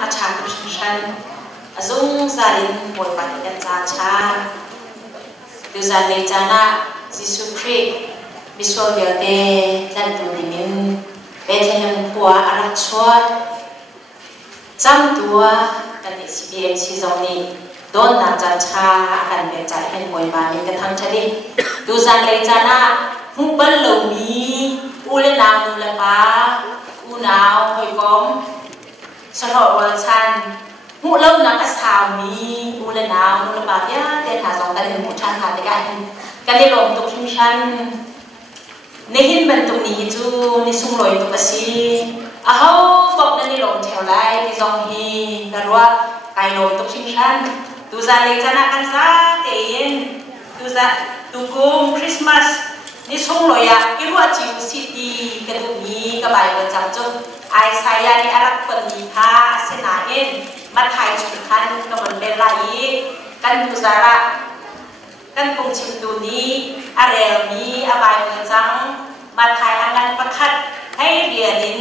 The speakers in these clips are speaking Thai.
อาชาตุชิชันอาซุงซาลินปวดปันกันจาชาดูซาเลจานะจิสุคริบิสโซเดียเตจันตุดิมินเบเทเลมพัวอารักชัวจำตัวกันใน CBM ซีซั่นนี้โดนนาจันชากันเบจ่ายให้ป่วยมามีกระทั่งชนิดดูซาเลจานะมุบัลลูมีอุเลนาวนุลปาอุนาวหอยกอมสลอดวันชันมุเล่านักสาวมีอุเลนาวนุลปาเนี่ยเดินหาสองตาเดินหมู่ชันหาได้กันได้ลงตุกชิมชันในหินบรรทุกนี้จูในสุ่งลอยตุกสีอาเขาบอกนั่นในลงแถวไรในซองฮีกระว่าไก่ลงตุกชิมชันดูซาเลจานะกันซาเตียนดูซาดูกุมคริสต์มาสนี่ส่งเลยอะคิดว่าจิวสิตีกระดูกนี้กระบายประจำจนไอไซยาในอารักคนนี้ค่ะเสนาเอ็นมาถ่ายชุดคันกับมันเป็นไรกันดูซาระกันคงชิมดูนี้อะไรนี้อบายประจังมาถ่ายอันนั้นประคัดให้เรียนิน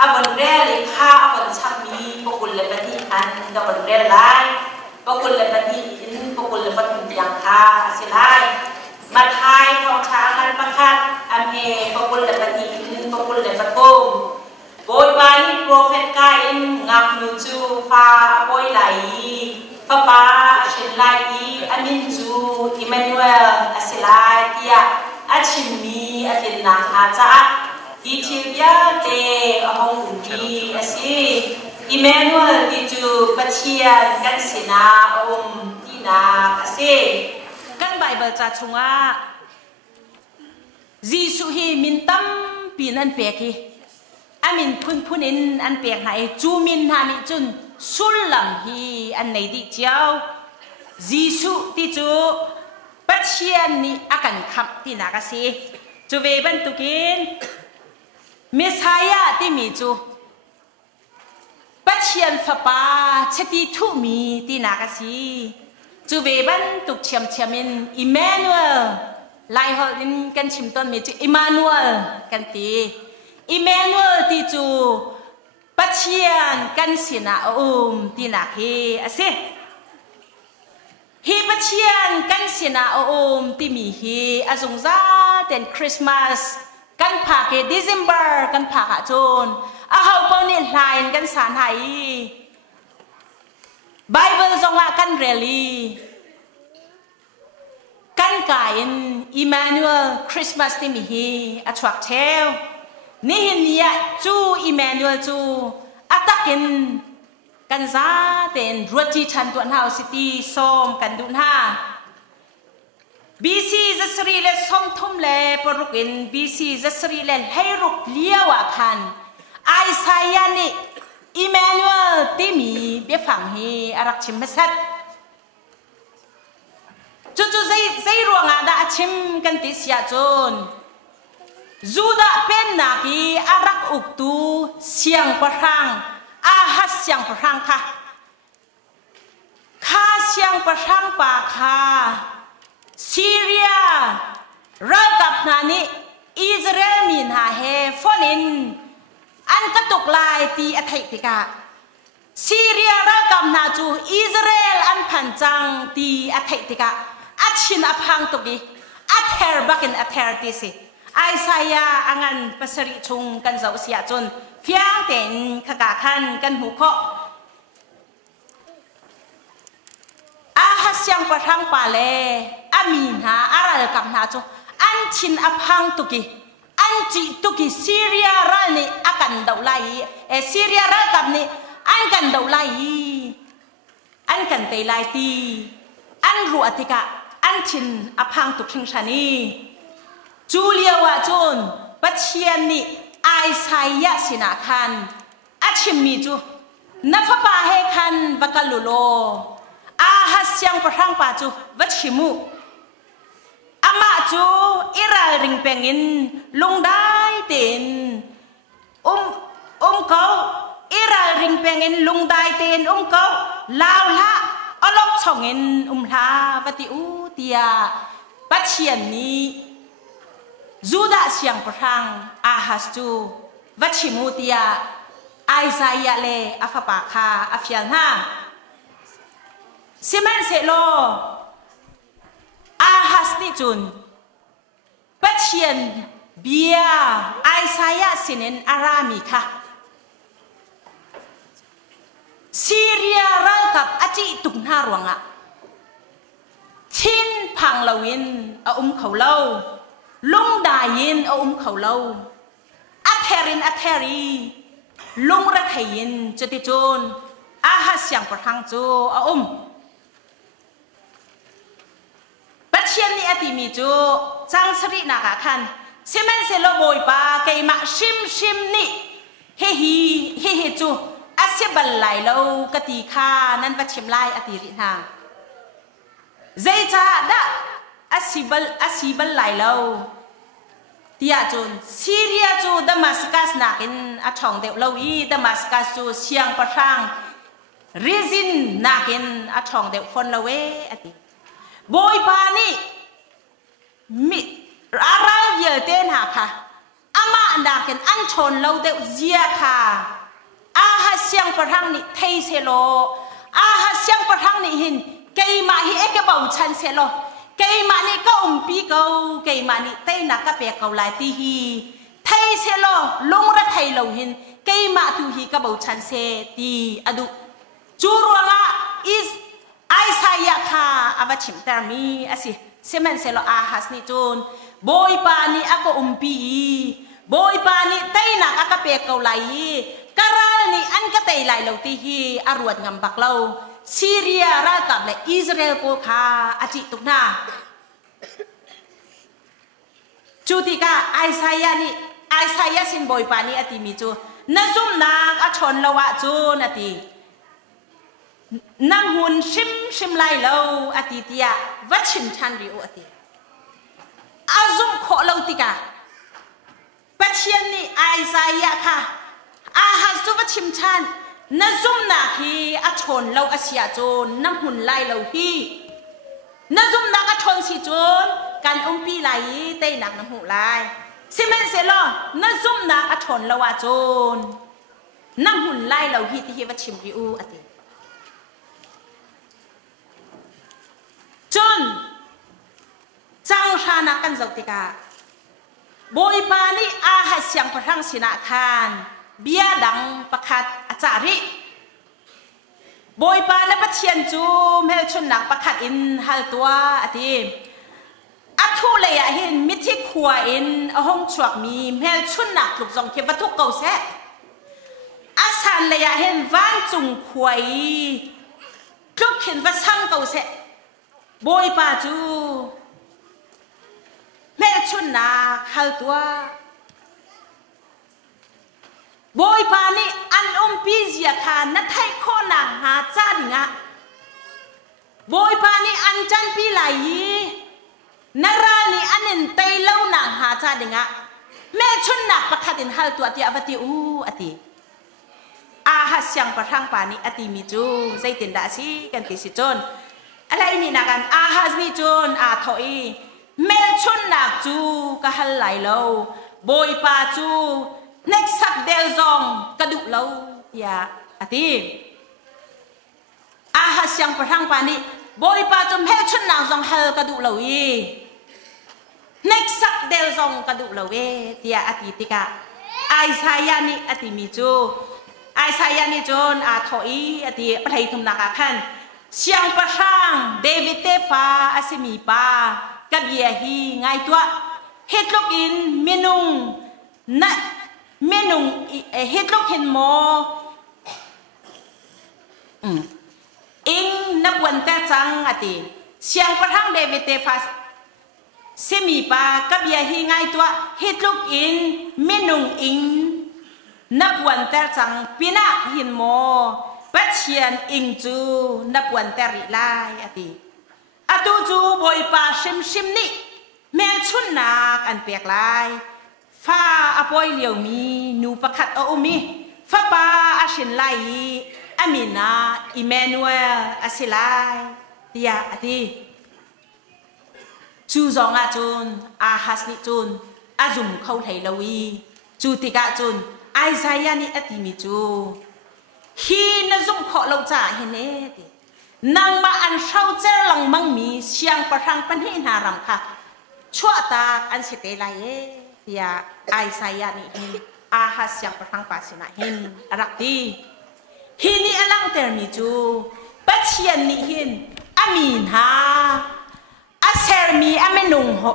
อบนเรียลิค่าอบนชักมีปกุลเลปฏิอันกับมันเรียไลปกุลเลปฏิอินปกุลเลปฏิยังค่ะสิไลมาทายทองช้างมันประคัดอเมปกุลเลปฏิปกุลเลปตุมโบยบานีโปรเฟตกายงับนูจูฟ้าโบยไหลพระปาเชนไลอามินจูอิมมานูเอลอาศิลาเตียอาชิมีอาตินนางอาจาดิทิวยาเตอหงอุนีอาศิอิมมานูเอลดิจูปัจเจียกันสินาดีนาอาศิกันไบเบิลจัดชงอาจีสุฮีมินตัมปีนันเปียกีอามินพุนินอันเปียกไหนจูมินฮานิจุนสุลลัมฮีอันไหนดิเจ้าจีสุติจูปัจเจียนนี่อากันขับที่นักสิจูเวบันตุกินเมสายาที่มีจูปัจเจียนฟ้าป่าเชติทุมีที่นักสิจูเวบันตุกเชียมอินอิมมานูเอลไลฮอลินกันชิมต้นมีจูอิมมานูเอลกันตีอิมมานูเอลที่จูปัจเจียนกันสินาที่นักฮีอาศัยฮีปัจเจียนกันสินาที่มีฮีอาจงซาเดนคริสต์มาสกันผ่าเกดดิเซมเบอร์กันผ่าขาจนอาเขาปนิลายกันสานไห้ไบเบิลจงอากันเรลีกันกายอิมมานูเอลคริสต์มาสที่มีฮีอัชวักเทลนี่หินยะจูอิมมานูเอลจูอัตกินกันซาเต็นรัวจีชันตัวหาวซิตี้ส้มกันดุนฮาบีซีจะสรีเลส้มทุ่มเลปรุกินบีซีจะสรีเลให้รุกเลี้ยวคันไอไซยานิอิมมานูเอลที่มีเบียฝังฮีอารักชิมมัสัดจู่ๆใจรวงอาดาชิมกันติสยาจนจูดาเป็นนากีอารักอุกตูเสียงประทังอาฮัสเสียงประทังค่ะข้าเสียงประทังปากค่ะซีเรียรักกับนานิอิสราเอลมีนาเฮฟอนินอันกระตุกลายตีอัฐิติกาซีเรียรักกับนาจูอิสราเอลอันพันจังตีอัฐิติกาอัชินอพังตุกีอัเทอร์บักินอัเทอร์ติสิไอไซยาอังันปัสริชุงกันเจ้าเสียจนเพียงเต็นขกาคันกันหูเคาะอาฮัสยังประทังปาเลอามีนาอารัลกับนาจูอันชินอพังตุกีอันจิตุกีซีเรียรัลนี่อากันดาวไลซีเรียรัลกับนี่อันกันดาวไลอันกันเตไลตีอันรัวติกะอันชินอพังตุกิงชานีจูเลียวะจนปัจเจียนนี่ไอไซยะสินาคันอาชิมมีจูนัฟปาเฮคันวักลุโลอาฮัสยังประทังปาจูวัชิมุอามาจูอิราริงเปงินลุงได้เต็นเขาอิราริงเปงินลุงได้เต็นเขาลาวละอลอกช่องเงินลาปฏิอุติยาปัจเจียนนี้จูดาเสียงประทังอาฮัสจูวัชิมุติยา ไอซายะเลอาฟปาคาอาฟิลนาซิมันเซโลอาฮัสนิจุนปัจเจียนเบียไอซายะสินเนอารามิค่ะซีเรียรังกับอาจิตุกนาหลวงอะทินพังลาวินอาเขาเล่าลุงดายินอาเขาเล่าอัทเทรีลุงรัฐยินจะติจูนอาฮัสยังประทังจูอาปัจเจียนนี้อติมีจูจังสรินักขันเซมันเซโลบอยปาเกยมาชิมนี่เฮจูอาเซบัลไลเรากติคานั้นปัจฉิมไลอติรินาเจจ้าดะอาซิบัลไลเราที่อาจุนซีเรียจูดามัสกัสนักอินอาช่องเดวเราอีดามัสกัสจูเชียงประทังริซินนักอินอาช่องเดวฟอนละเวอติบอยปานี่มิอะไรเยอะเต้นหาค่ะอามาอันดักอินอันชนเราเดวเจียค่ะอาฮัสเชียงประทังนี่เทเซโลอาฮัสเชียงประทังนี่หินเกยมาฮิเอกบ่าวชันเซโลเกยมานี่ก็ปีเกาเกยมานี่เต้นักก็เปียกเกาลายตีฮีไทยเซโลลุงรัฐไทยเราหินเกยมาตูฮีก็บ่าวชันเซตีอดุจูรัวงะอิสไอซายะค่ะอาวัชิมตามีอาศิเซมันเซโลอาฮัสนี่จูนบอยปานี่อาก็ปีบอยปานี่เต้นักก็เปียกเกาลายกะรัลนี่อันก็เตยลายเราตีฮีอารวดงำบักเราซีเรียรัฐกับเลยอิสราเอลก็ค่ะอาจิตุกนาจูติกาไอซายะสินบอยปานี่อติมีจูนั่นซุ่มนักอชนละวะจูนาตินั่งหุ่นชิมไลเราอติเตียวัดชิมชันริโออติอาซุ่มโคเราติกาปัจเจียนนี่ไอซายะค่ะอาฮัสตุวัดชิมชันนั่นซุ่มนักฮีอชนเราอาเซียจูน้ำหุ่นไลเราฮีนั่นซุ่มนักอชนสิจูการปีไลเต้นักน้ำหูไลซิเมนเซลนั่นซุ่มนักอชนเราว่าจูน้ำหุ่นไลเราฮีที่วัดชิมริอูอติจูจังชานักกันเจ้าติกาบอยปานี่อาฮัสยังพลังสินาคานเบียดังประคัดอาจาริบอยปาและปัจเจียนจูเมลชุนนักประคัดอินฮัลตัวอติอัทุเลยอะเห็นมิทิขวาอินห้องชวกมีเมลชุนนักลูกจงเก็บวัตถุเก่าแท้อาสันเลยอะเห็นวันจุงขวายลูกเห็นวัดช่างเก่าแท้บอยปาจูเมลชุนนักฮัลตัวบอยปานี่อันปีเสียคานนัทไทยข้อหนังหาจ้าดิงะบอยปานี่อันจันปีไหลนารานี่อันนินเตยเล่าหนังหาจ้าดิงะแม่ชุนหนักประคัดินฮัลตัวที่อวติอูอติอาฮัสยังประทังปานี่อติมีจูใจตินดาซีกันติสิจนอะไรนี่นักันอาฮัสนี่จูนอาทอยแม่ชุนหนักจูก็ฮัลไหลเล่าบอยปาจูนักสักเดลซองกระดูกเราอย่าอติอาฮัสยังประทังปานี่บอยปาจมเพชชุนนางซองเฮลกระดูกเราอีนักสักเดลซองกระดูกเราเวที่อติติกาไอซายานี่อติมีจูไอซายานี่จนอาทอยอติประเทศทุมนักขันเชียงประทังเดวิดเตฟ้าอาซิมีปากระเบียฮีไงตัวเฮดลูกอินเมนุงนะเมนุงเฮ็ดลูกเห็นโมอิงนับวันแต่จังอติเชียงประทังเดวิดเตฟัสเซมีปากับยาฮีไงตัวเฮ็ดลูกอินเมนุงอิงนับวันแต่จังปีน่าเห็นโมปัจเชียนอิงจูนับวันแต่ริไลอติอตูจูบอยปาชิมนี่แม่ชุนนักอันเปียกลายฟ้าอภัยเหลียวมีนูประคัดเอามีฟ้าปาอาชินไลอามินาอิเมนูเอลอาศิไลเตียอติจูจองอาจุนอาฮัสนิจุนอาจุมเข้าไทยลวีจูติกาจุน Isaiah ni ati mi chu hi na zum kho lo cha he ne ti nang ma an shau cher lang mang mi siang parang pan hi na ram kha chua ta an se te lai e ya Isaiah ni hin a ha siang parang pa sina hin arak ti hi ni alang ter mi chu pathian ni hin amin ha aser mi amenung ho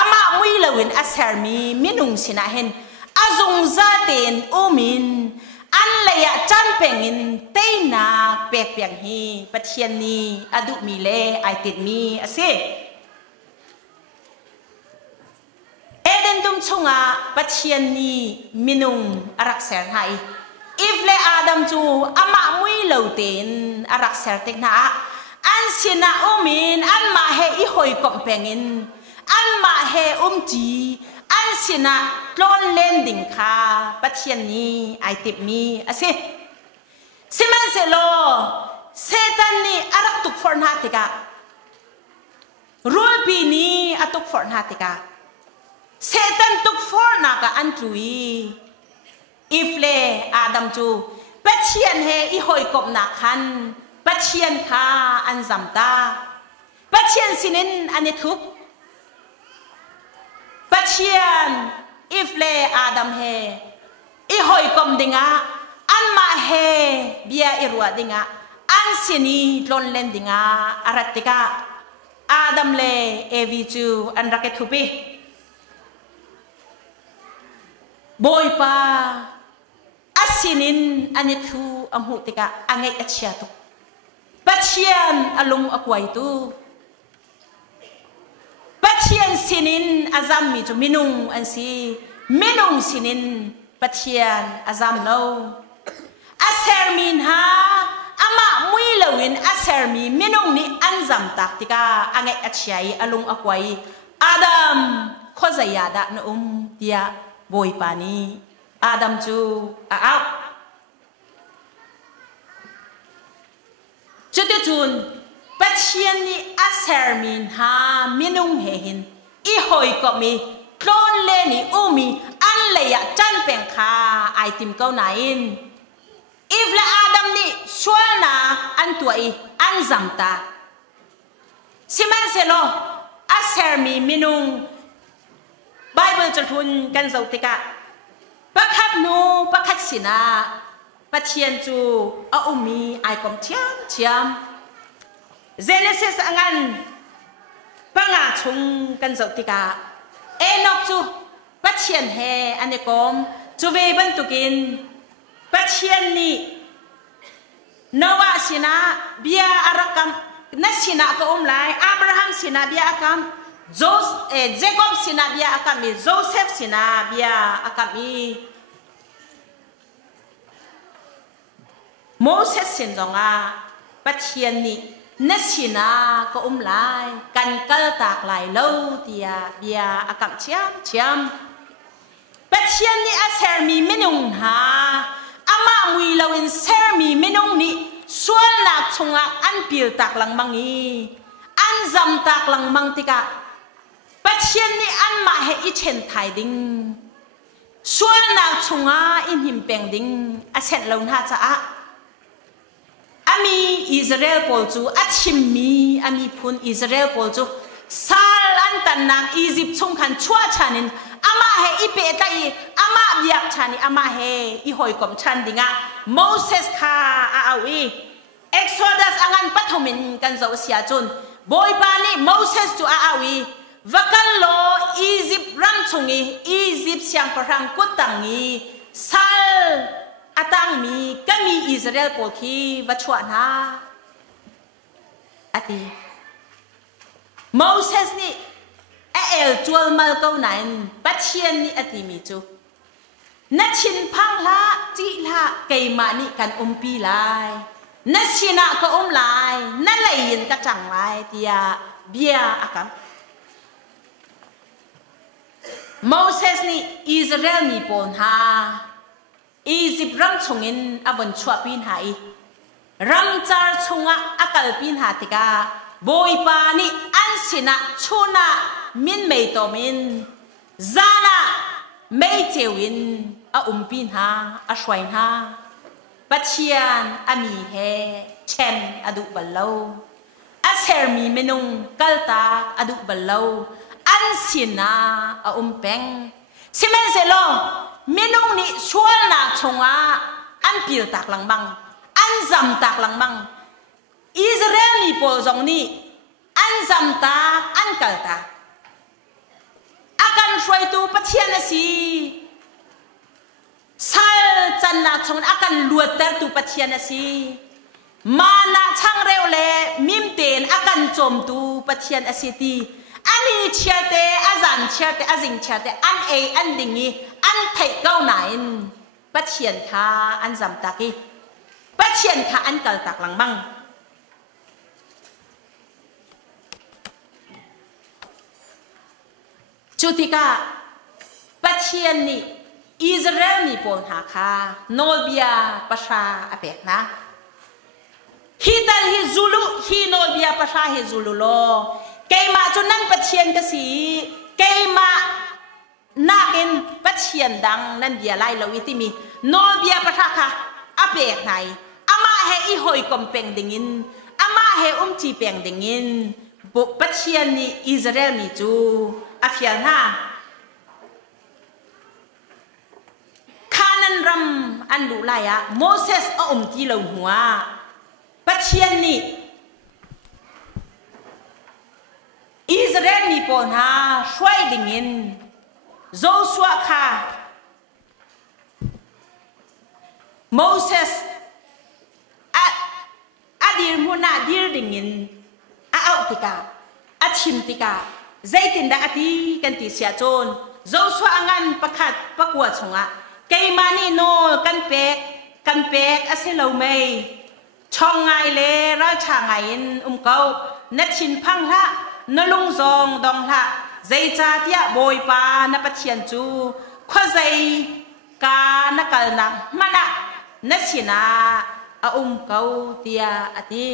ama mui lawin aser mi minung sina hin azung za ten umin an leya chan pengin teina pek piang hi pathian ni adu mi le ai tit mi ase eden dum chunga pathian ni minung arak ser hai if le adam chu ama mui lo ten arak ser tek na an sina umin an ma he I hoi kom pengin an ma he ji an sina tlon landing kha pathian ni ai tip mi ase siman se lo setan ni arak tuk for na tika rul bi ni atuk for na tika setan tuk for na ka an tui if le adam chu pathian he I hoi kom na khan pathian kha an zamta pathian sinin anithuk pathian if le adam he I hoi kom dinga an ma he bia irwa dinga an sini lon len dinga aratika adam le evi chu an rakethupi boy pa asinin anithu amhu tika angai achia tu pathian alung akwai tu pathian sinin azam mi chu minung an si minung sinin pathian azam no aser min ha ama mui lawin aser mi minung ni anzam tak tika angai achiai alung akwai adam khozaya da na dia boy pani adam chu a chuti chun pathian ni aser min ha minung he hin I hoi ko mi tlon le ni umi an le ya chan peng kha ai tim ko na in if la adam ni swalna an tuai an zamta siman selo aser mi minung bible chun kan zautika pakhat nu pakhat sina pathian chu a umi ai kom chiam Genesis angan panga chung kan zautika Enoch chu pathian he anekom chu ve ban tukin pathian ni Noah sina bia arakam na sina ko lai Abraham sina bia akam Jacob sina bia akam Joseph sina bia akam Moses sin zonga pathian ni na sina ko lai kan kal tak lai lo tia bia akam chiam pathian ni aser mi minung ha ama mui lawin ser mi minung ni sual nak chunga an pil tak lang mangi an zam tak lang mang tika pathian ni an ma he I chen thai ding sual nak chunga in him peng ding aset lo na cha a ami Israel pol chu achim mi ami phun Israel pol chu sal an tan nang Egypt chung khan chua chanin ama he ipe tai ama biak chani ama he I hoi kom chan dinga Moses kha a awi Exodus angan pathomin kan zo sia chun boy pani Moses chu a awi vakal lo Egypt ram chungi Egypt siang parang kutangi sal atang mi kami Israel pol khi vachwa na ati Moses ni el chual mal kau nain pathian ni ati mi chu na chin phang la chi la kai ma ni kan pi lai na sina ko lai na lain ka chang lai tia bia akam Moses ni Israel ni pon ha Egypt ram chungin avon chua pin hai ram char chunga akal pin ha tika boy pa ni ansina chuna min mei to min zana mei chewin ปีนหาช่วยหาปัจเจียนมีเฮเชนดุบัลโลเซอร์มีเมนุงกัลตาดุบัลโลอันสินาเป็งสิเมนเซโลเมนุงนี่ชวนนักชงอันปิลตักหลังบังอันจำตักหลังบังอิสราเอลนี่โปรจงนี่อันจำตักอันกัลตาอาการช่วยตัวปัจเจียนสิสัลจันนักชงอาการลวดแต่ตัวปัจเจียนสิมานาช่างเร็วเล่มิมเตนอาการโจมตูปัจเจียนสิตีอันนี้เชื่อเตอาจารย์เชื่อเตอาจิงเชื่อเตอันอันดิ่งนี้อันไทยเก้าไหนปัจเจียนค่ะอันจำตักปัจเจียนค่ะอันกัลตักหลังบังจุดที่ก้าปัจเจียนนี่อิสราเอลนี่ปนหาค่ะโนเบียประชาอเปกนะฮิตัลฮิซูลุฮิโนเบียประชาฮิซูลุโลเกมาจนนั่นปัจเจียนก็สีเกมานาเกินปัจเจียนดังนั่นเบียไล่เราวิติมีโนเบียประชาค่ะอเปกไหนอามาเฮอีหอยกมเปงดิ่งินอามาเฮจีเปงดิ่งินบุปัจเจียนนี่อิสราเอลมีจูอาเฟียนาขานันรำอันดูไลอะโมเสสที่เราหัวปัจเจียนนี่อิสราเอลมีปนหาช่วยดิ่งินโจชัวค่ะโมเสสอดีตมุนาดีดิ่งินเอาติกาชิมติกาใจตินดาอดีกันติเสียจนโจชัวงันประคัดประกวดชงะเกมานีโนกันเปกอาเซโลเมย์ช่องไงเลยราชาไงเกานัดชินพังละนลุงซองดองละใจจ่าเตียบอยปานปัจเจียนจูข้าใจกานักกัลนังมันนัดชินาเกาเตียอดี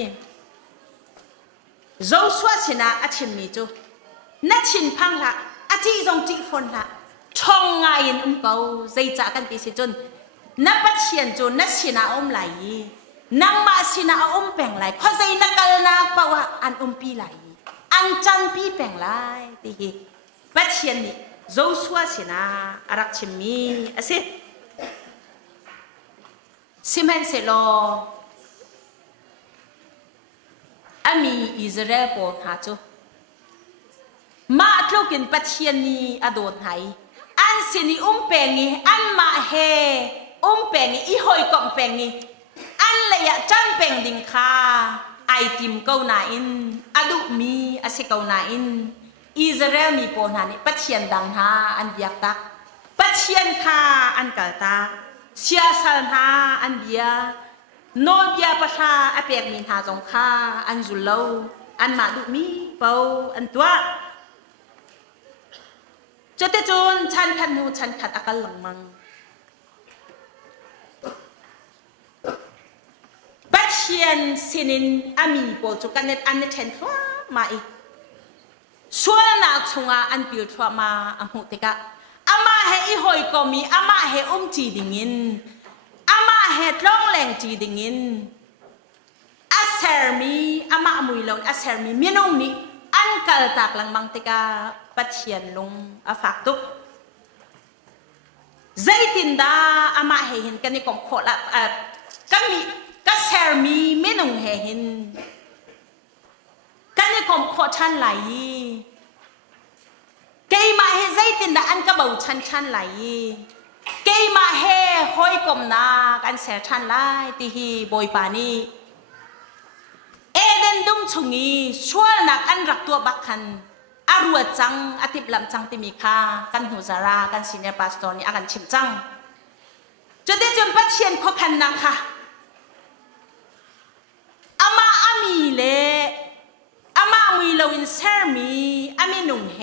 โจชัวชินาชินมีจูนัดชินพังละอดีจงจีฟนละช่องไงเกาใจจ่ากันติสิจนนับปัจเจียนจูนัดชินาไหลนังมาสินาแปลงไหลข้าใจนักกัลนักปะวะอันปีไหลอันจันปีแปลงไรตีฮีปัจเจียนนี่โจชัวสินะอารักชิมีสิเมนเซโลมีอิสราเอลปนหาจูมาทลูกินปัจเจียนนี่อโดนไหอันสินีแปลงนี่อันมาเฮแปลงนี่อีหอยกอมแปลงนี่อันเลยอะจันแปลงดิ่งค่ะไอติมเกาหนาอินอดุมีอาศัยเกาหนาอินอิสราเอลมีปนหานี่ปัจเจียนดังหาอันเบียกตักปัจเจียนค่ะอันกัลตาเชียสัลหาอันเบียโนเบียประชาอเปียกมินหาจงค่ะอันจุลโลอันมาดุมีเปาอันตัวจะเตจนฉันขัดนูฉันขัดอาการหลังมังปัจเจียนสินินมีโปรจุกันเน็ตอันเน็ตเชนทัวมาอีส่วนนักชงอันปิวทัวมาหุติกะอามาเฮอีหอยก็มีอามาเฮจีดิ่งินอามาเฮร้องแรงจีดิ่งินอาเซอร์มีอามามุยลงอาเซอร์มีมีนุ่งนี่อันกัลตักหลังบังติกาปัจเจียนลงอาฝากตุกใจตินดาอามาเฮหินกันนี่กงโคละก็มีก็เซอร์มีไม่นุ่งเห็นกันนี่กงโคชันไหลเกยมาเฮใจตินดาอันก็เบาชันไหลเกยมาเฮห้อยกลมนากันเสียชันไหลตีฮีบอยปานีเอเดนดุมชงีช่วยนักอันรักตัวบักคันอรัวจังอติบลำจังติมีคากันหูซารากันซีเนียร์ปาสโตนี่อากันชิมจังจนได้จนปัจเจียนข้อคันนะคะอามามีเลอามามุยลวินเซอร์มีอามีหนุ่งเฮ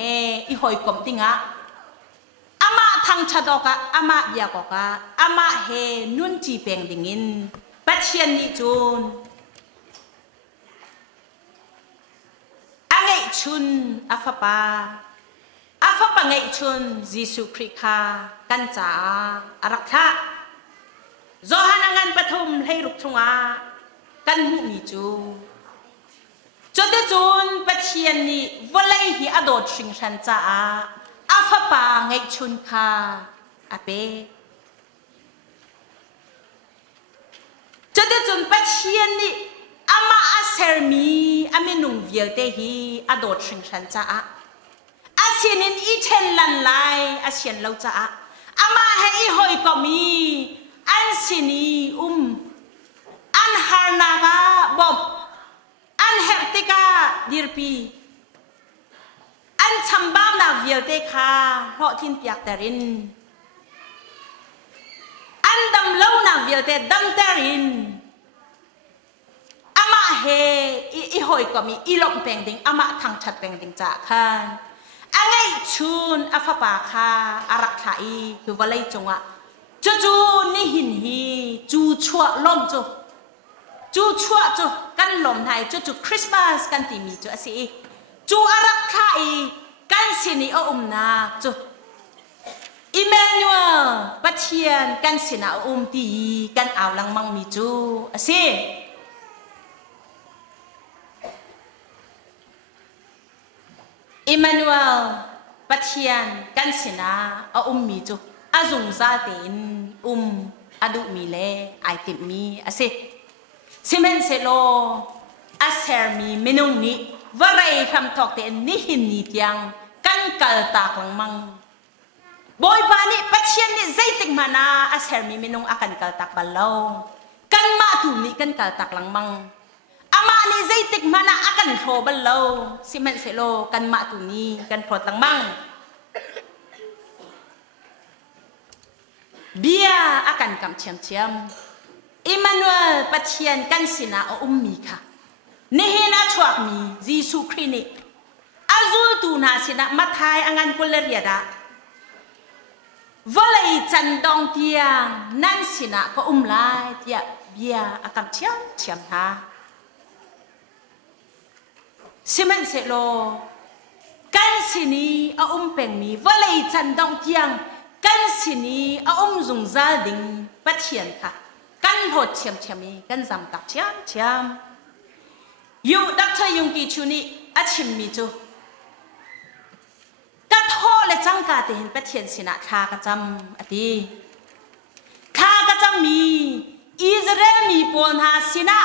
อีหอยกลมติงะอามาทางชาดอกะอามาเบียกอกะอามาเฮนุ่นจีเปงดิ่งินปัจเจียนนิจูนอันไงชุนอาฟปา ไงชุนยิสุคริคากันจ่าอารักษาโจฮันังันปฐุมให้รุกชงอากันมุมีจูจดจูนปะเชียนนี่วลัยฮีอโดดชิงชันจ่าอาฟปาไงชุนคาอาเปจดจูนปะเชียนนี่อามาอาเซอร์มีอามินุงเวียเตฮีอโดดชิงชันจ่าอาเซียนินอีเทนลันไลอาเซียนเราจ่าอามาเฮอีหอยก็มีอันสินีอันฮาร์นากาบอมอันเฮปติกาดิรปีอันชัมบ้านาเวียเตคาเพราะทินเปียกแต่รินอันดำเล่านาเวียเตดำแต่รินอามาเฮอีหอยก็มีอีลมแปงดิงอามาทางชัดแปงดิงจ่าคันอันไงชุนอาฟปาคาอารักษาอีคือว่าเลยจงอ่ะจูนี่หินฮีจูชัวลมจูชัวจูกันลมไทยจูคริสต์มาสกันตีมีจูสิจูอารักขาอีกันสินีอนาจูอิมเมนูเอลปัจเจียนกันสินาตีกันเอาลังมังมีจูสิอิมเมนูเอลปัจเจียนกันสินามีจูอาจุงซาเตนอดุมีเลไอติมีอาเซซิเมนเซโลอาเซอร์มีเมนุงนี้วะไรคำตอกเตนนี่หินนิดยังกันกัลตากลังมังบอยปานี่ปัจเจียนนี่ใจติงมานาอาเซอร์มีเมนุงอากันกัลตักบัลลากันมาตุนี่กันกัลตักลังมังอามานี่ใจติงมานาอากันโทบัลลาซิเมนเซโลกันมาตุนี่กันโทตังมังเบียอาการกำเชียมอิมมานูเอลปัจเจียนกันสินามีค่ะนี่เห็นอาชวกมียิสุครินิอาจูตูนาสินะมาทายอังานกุลเรียดาวลัยจันดองเตียงนั่นสินะก็ไล่เตียเบียอาการเชียมนะซิมันเสโลกันสินีเป็งมีวลัยจันดองเตียงกันสินีจงซาดิงปัจเจียนค่ะกันโหดเชียมมีกันจำตักเชียมยูดักเธอยุงกีชูนี่อาชิมมีจูกัดโหและจังกาเตเห็นปัจเจียนสินะข้ากระจำอดีข้ากระจำมีอิสราเอลมีปนหาสินะ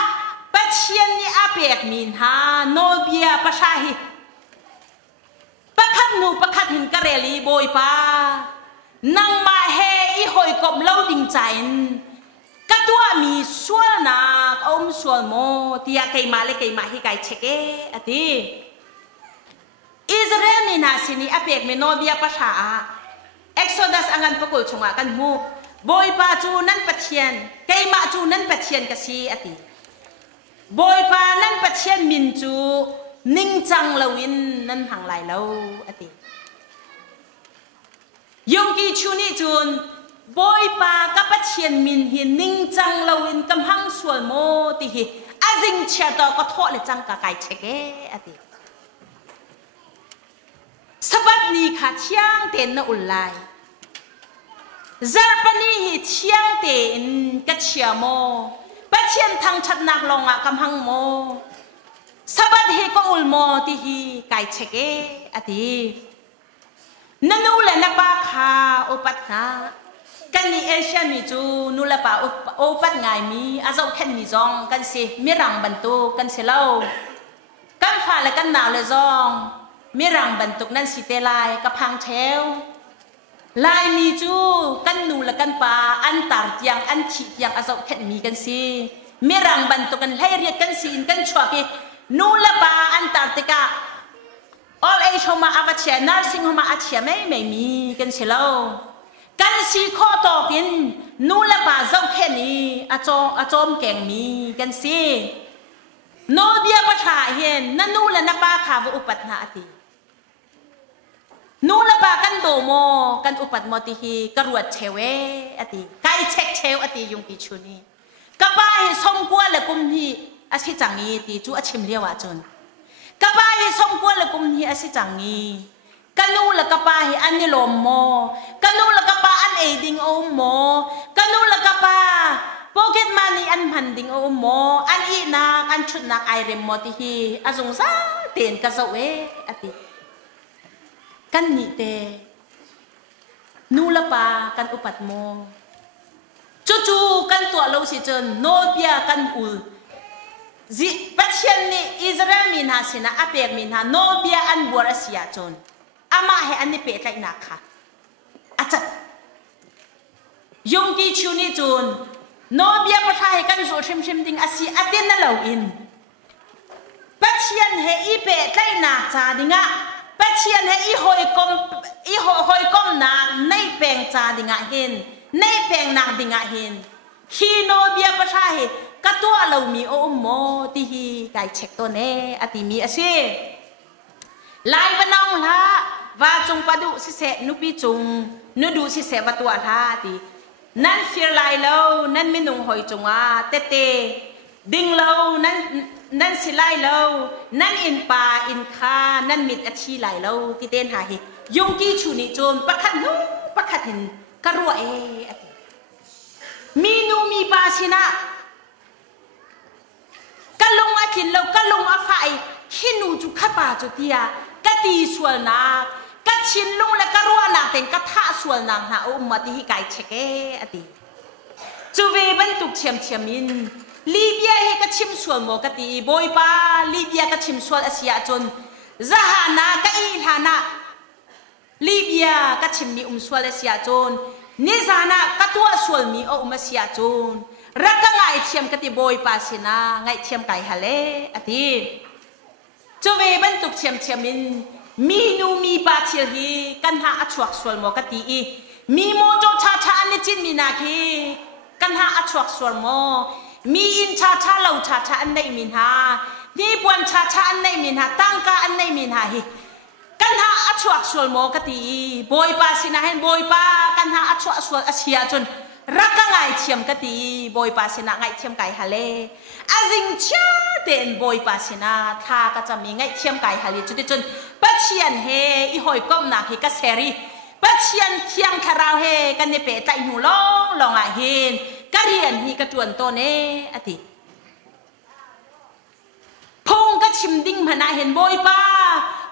ปัจเจียนนี่อาเปียกมีหาโนเบียประชาฮิประคัดนูประคัดหินกระเรลีโบยปานังมาเฮอีหอยกบเล่าดิ่งใจกัดตัวมีส่วนนักส่วนโมที่อยากไกมาเลยไกมาให้ไกเช็คอดีอิสราเอลมีนาสินีอเปกเมโนเบียประชาเอ็กโซดัสอังกันประกอบชงกันมูบอยปาจูนั่นปัจเจียนไกมาจูนั่นปัจเจียนกษีอดีบอยปานั่นปัจเจียนมินจูนิ่งจังลวินนั่นห่างไหลเล่าอดียงกีชูนี่จูนบอยปากับปัจเจียนมินหินนิ่งจังลวินกำหังส่วนโมติหิอาจิงเชียตก็โทษเลยจังกะไก่เชเกอดีสบัดนี้ขาเชียงเต็นน่ะอุลไลซาปนีหิเชียงเต็นกัดเชียโมปัจเจียนทางชัดนักลงกำหังโมสบัดหิก็อุลโมติหิไก่เชเกอดีนั่นนูเลยนักบ้าขาอุปัตนากันนี่เอเชียมีจูนูละป่าอุปัตไงมีอาจจะแค่มีจองกันสิมีรังบรรทุกกันสิเล่ากันฝ่าและกันหนาวเลยจองมีรังบรรทุกนั่นสิเตลายกับพังเทวลายมีจูกันนูละกันป่าอันตารยังอันฉีดยังอาจจะแค่มีกันสิมีรังบรรทุกกันให้เรียกกันสิกันชัวกินูละป่าอันตารติกาall age homa avacia nursing homa achiaไม่มีกันสิเล่ากันสิข้อต่อกินนูละป่าเจ้าแค่นี้อาจอมแก่งมีกันสิโนเบียประชาเห็นนั่นนูละนับป่าข่าวอุปัตนาตินูละป่ากันโดโมกันอุปัตมติฮีกระรวดเชเวอติไกเช็คเชวอติยุงกิชุนีกระป้าเห็นสมกัวและกุมฮีอาชิจังยีติจูอาชิมเรียวจนกบายสมควรเลยกุมนี้อาศัยจังงี้ kanu lakapa hi anilom mo kanu lakapa an aiding o mo kanu lakapa pocket money an manding o mo an ina an chut nak ai rem mo ti hi azung sa ten ka zo e ati kan ni te nula pa kan upat mo chu kan tua lo si chen no pia kan ul zi pathian ni Israel min ha sina apek min ha no pia an buar asia chon ama he an ni pe tlai na kha achat yong ki chu ni chun no pia patha he kan zo shim ding asi aten na lo in pathian he i pe tlai na cha dinga pathian he i hoi kom na nei peng cha dinga hin nei peng na dinga hin khi no bia patha he katua lo mi o mo ti hi kai chek to ne ati mi ase lai banong la wa chung padu si se nu pi chung nu du si se wa tua tha ti nan fir lai lo nan minung hoi chunga te ding lo nan si lai lo nan in pa in kha nan mit achi lai lo ti ten ha hi yong ki chu ni chon pakhat hin karua e ati mi nu mi pa sina kalong atin lo kalong afai hinu chu khapa chu tia kati sual na kachin lung la karua na ten katha sual na na o mati hi kai cheke ati chu ve ban tuk chem in Libya he ka chim sual mo kati boy pa Libya ka chim sual asia chon zahana ka i hana Libya ka chim mi sual asia chon ni zana ka tua sual mi o asia chon raka ngai thiam kati boy pa sina ngai thiam kai hale ati chuwe ban tuk chem in mi nu mi pa thil hi kan ha achuak sual mo kati i mi mo jo cha ani chin mi na ki kan ha achuak sual mo mi in cha lau cha an nei min ha ni puan cha an nei min ha tangka an nei min ha hi kan ha achuak sual mo kati boy pa sina hen boy pa kan ha achuak sual asia chon raka ngai thiam kati boy pa sina ngai thiam kai hale azing cha ten boy pa sina tha ka chami ngai thiam kai hale chuti chon pathian he i hoi kom na hi ka seri pathian thiang kharau he kan ne pe tai nu long a hin karian hi ka tuan to ne ati phong ka chim ding mana hen boy pa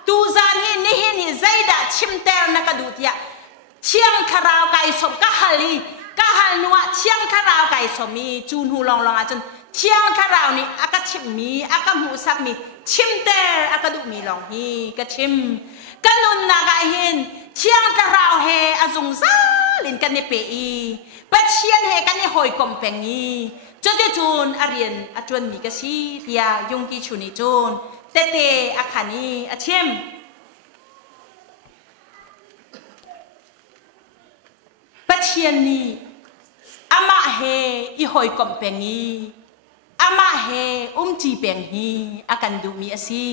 tu zan hi ni hin hi zaida chim ter na ka du tia thiang kharau kai som ka hali ka hal nuwa thiang kharau kai som mi chun hu long a chun thiang kharau ni aka chim mi aka mu sak mi chim ter aka du mi long hi ka chim kanun na ga hin thiang kharau he azung za lin kan ne pe i pathian he kan ne hoi kom peng ni chote chun arian atun mi ka si tia yong ki chuni chun te akhani achem pathian ni ama he i hoi kom peng ni ama he chi peng hi akan du mi asi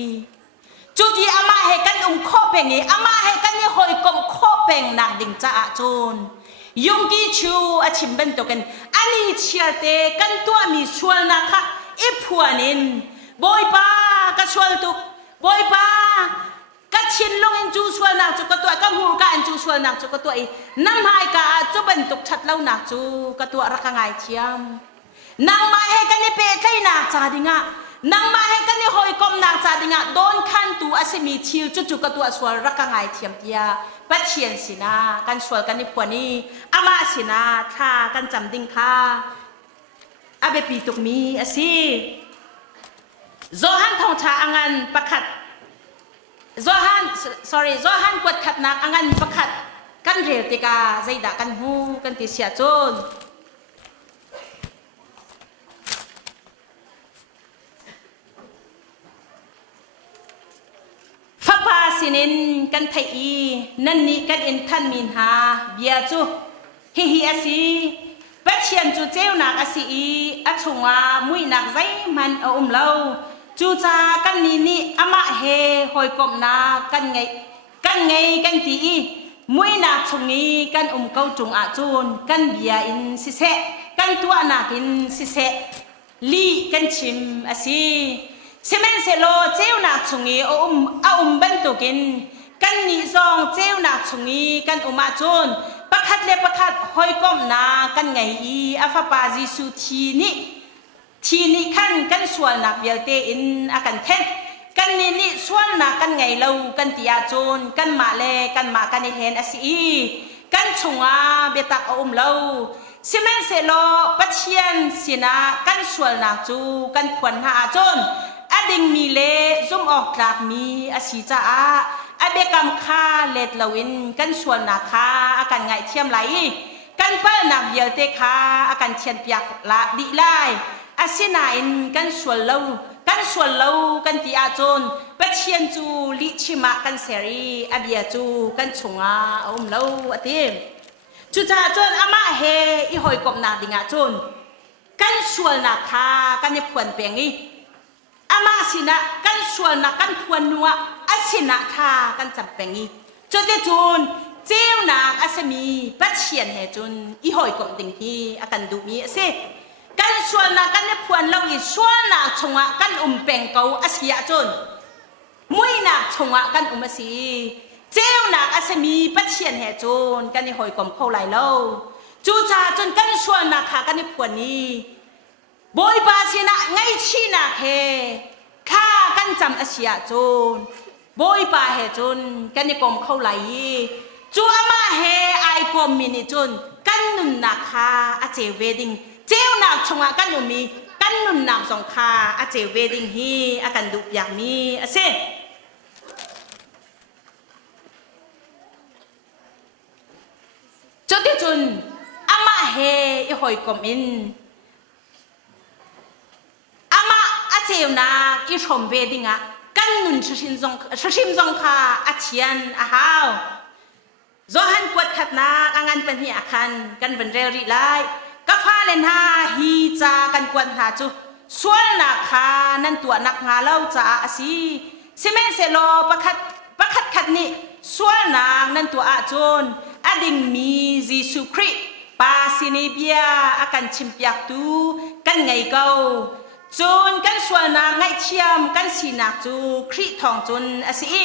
chuti ama he kan kho peng ni ama he kan ni hoi kom kho peng nak ding cha a chun yong ki chu achim ben to kan ani chiate kan tua mi sual na kha i phuanin boy pa ka sual tu boy pa ka chin long in chu sual na chu ka to ka mur ka an chu sual na chu ka to i nam hai ka chu ben tuk that lau na chu ka to ra ka ngai chiam nang ma he kan ni pe kai na cha dinga nang ma he kan ni hoi kom na cha dinga don khan tu asimi thil chu ka to sual ra ka ngai chiam tia pathian sina kan sual kan ni pwani ama sina tha kan cham ding kha abe pi tuk mi asi zohan thong cha angan pakhat zohan kwat khat nak angan pakhat kan rel tika zaida kan hu kan ti sia chon fapa sinin kan thai i nan ni kan in than min ha bia chu hi asi pathian chu cheu nak asi i achunga mui nak zai man lo chu cha kan ni ama he hoi kom na kan ngai kan ti i mui na chungi kan kau chung a chun kan bia in si se kan tua na kin si se li kan chim asi semen se lo cheu na chungi ban to kin กันนิซองเจ้าหนักชงีกันอุมาจุนประคัดเลประคัดหอยก้มนากันไงอีอาฟาปาจิสุทีนี่ขั้นกันส่วนหนักเวียเตอินอากันเทนกันนี่ส่วนหนักกันไงเรากันติยาจุนกันมาเลกันมากันเห็นอาศีกันชงอาเบตักอุ้มเราสิแม่เสโลปัจเชียนสินะกันส่วนหนักจูกันขวัญหาจุนอดิ่งมีเลซุ่มออกจากมีอาศีจ้าอาเบกำคาเลดลวินกันส่วนหนักคาอาการไงเทียมไหลกันเปิ้ลหนักเวียเตคาอาการเทียนเปียกละดีไลอาศินาอินกันส่วนเรากันตีอาจนปัจเชียนจูลิชิมะกันเสรีอาเบียจูกันชงอาเราอติมจูจ่าจนอามาเฮอีหอยกบนาดิงาจนกันส่วนหนักคากันเนี่ยพวนเปียงอีอามาสินะกันส่วนหนักกันพวนนัวอาศินะคากันจำเปียงอีจนได้จูนเจ้าหนักอาสมีปัจเชียนเฮจนอีหอยกบดิงฮีอากันดูมีเสกันส่วนนักกันเนี่ยพวนเราอีส่วนนักชงะกันเป่งเกาอาศิยาจนมุยนักชงะกันอาศิเจ้านักอาสมีปัจเชียนเฮจนกันเนี่ยหอยกบเข้าไหลเล่าจูจ่าจนกันส่วนนักขากันเนี่ยพวนนี้บอยบาสินะไงชีนักเฮข้ากันจำอาศิยาจนบอยบาเฮจนกันเนี่ยกบเข้าไหลจูอามาเฮไอกบมินิจนกันนุนนักขาอาเจเวดิงเจ้าหนักชงกันอุมีกันนุนหนักสองคาอาเจเวดิงฮีอากันดุอยากมีอาเซจุดที่จุนอามาเฮอีหอยกมินอามาอาเจ้าหนักอีชมเวดิงะกันนุนชิมสองคาอาเชียนอาฮาวโจฮันปวดขัดนักอังันเป็นเหียคันกันเป็นเรริไลกฟ้าเลนหาฮีจากันกวนหาจูส่วนนักขานั่นตัวนักงาเล่าจ้าสิสิเมเซโลประคัดขัดนี่ส่วนนักนั่นตัวอาจนอดิ่งมีจิสุคริปาสินีเบียอากันชิมเปียกตูกันไงเกาจนกันส่วนนักไงเทียมกันสีนักจูคริทองจนอาสิ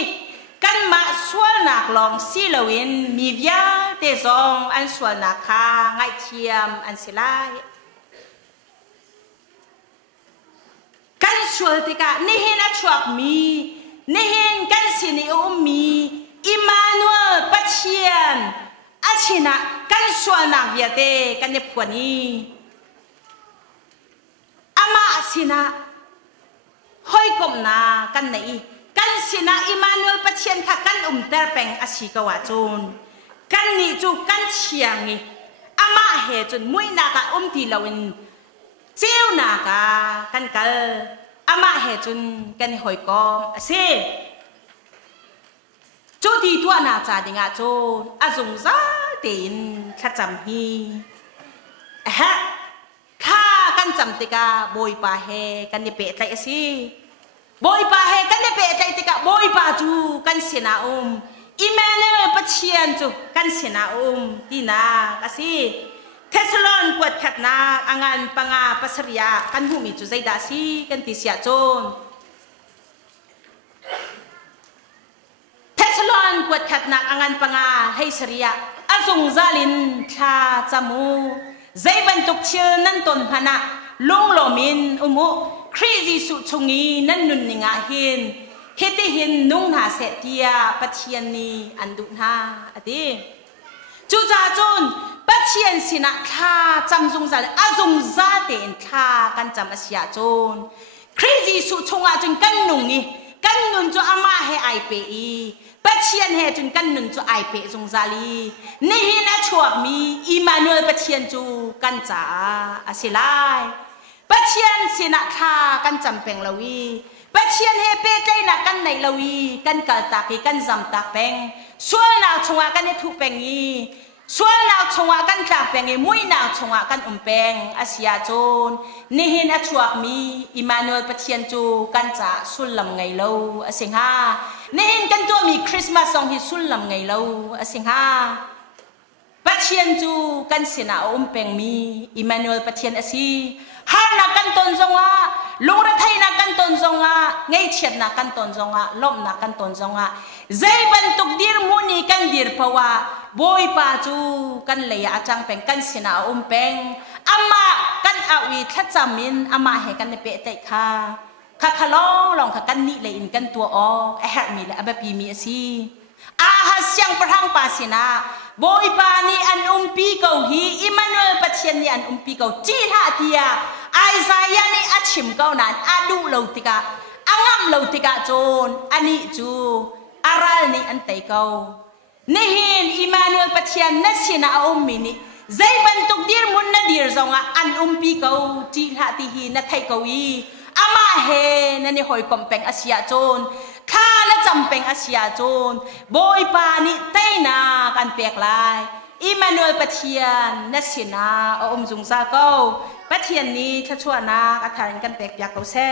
กันมาส่วนนักลองซีเลวินมีเวียเตซองอันส่วนนักขาไงเทียมอันสิไลกันส่วนที่กะนี่เห็นอัชวกมีนี่เห็นกันสินิอุมีอิมานูเอลปัจเชียนอาชินะกันส่วนนักเวียเตกันเนี่ยพวนี้อามาสินะหอยกบนากันไหนกันสินะอิมานูเอลปัจเชียนค่ะกันเตอร์เป็งอาศิกวาจูนกันนี่จูกันเชียงนี่อามาเฮจนมุยนากะตีลาวินเจ้านากะกันกัลอามาเฮจนกันหอยกอมเซจูดีตัวนาจาดิงาจูนอาจงซาเตินขจำฮีฮะข้ากันจำติกาบอยปาเฮกันเนี่ยเปะใจสิบอยปาเฮกันเนี่ยเปะใจติกาบอยปาจูกันเสนาอิเมเนลปัจเจียนจูกันเสนาดีนากสิเทสลอนกวดขัดนาอังันปังอาปัสริยากันหูมีจูใจดาสิกันติเสียจนเทสลอนกวดขัดนาอังันปังอาให้สริยาอาจงซาลินชาจมูใจบรรทุกเชื่อนั่นตนพนะลุงโลมินมุครีจิสุชงีนั่นนุนนิงาหินเฮติหินนุ่งหาเสตียปัจเจียนนีอันดุนาอดีจูจ่าจุนปัจเจียนสินะคาจำจงซาอาจงซาเตนคากันจำอาเซียจุนครีจิสุชงอาจุนกันนุ่งอีกันนุนจูอามาเฮไอเปอีปัจเจียนเฮจุนกันนุนจูไอเปจงซาลีนี่หินะชวบมีอิมานูเอลปัจเจียนจูกันจ่าอาศิไลปัจเจียนสินะคากันจำเป็งลาวีปัจเจียนเฮเปใจนักกันในลาวีกันกัลตากีกันจำตาเป็งส่วนนาวชงอากันเนี่ยถูกเป็งอีส่วนนาวชงอากันตาเป็งอีมุยนาวชงอากันเป็งอาเซียโจนนี่เห็นอัชวกมีอิมานูเอลปัจเจียนจูกันจ่าสุลลำไงเลวอาเซิงฮานี่เห็นกันตัวมีคริสต์มาสซองฮิสุลลำไงเลวอาเซิงฮาปัจเจียนจูกันเสนาเป็งมีอิมานูเอลปัจเจียนอาซีฮานักกันตนจงอาลุงรัฐไทยนักกันตนจงอา ngay chiat na kan ton zonga lom na kan ton zonga zai ban tuk dir muni kan dir pawa boy pa chu kan leya achang peng kan sina peng ama kan awi thachamin ama he kan pe tai kha kha khalong long kha kan ni le in kan tua o a ha mi le abapi mi si a ha siang parang pasina boy pa ni an pi ko hi Emmanuel Pathian ni an pi ko chi ha tia Isaiah ni achim ko nan adu lo tika angam lo tika chon ani chu aral ni an tai ko nihin Emmanuel Pathian na sina mi ni zai ban tuk dir mun na dir zonga an pi ko chi ha ti hi na thai ko i ama he na ni hoi kompeng asia chon kha na champeng asia chon boy pa ni taina kan pek lai Emmanuel Pathian na sina zung sa ko Pathian ni thachua na ka tharin kan pek pyak ko se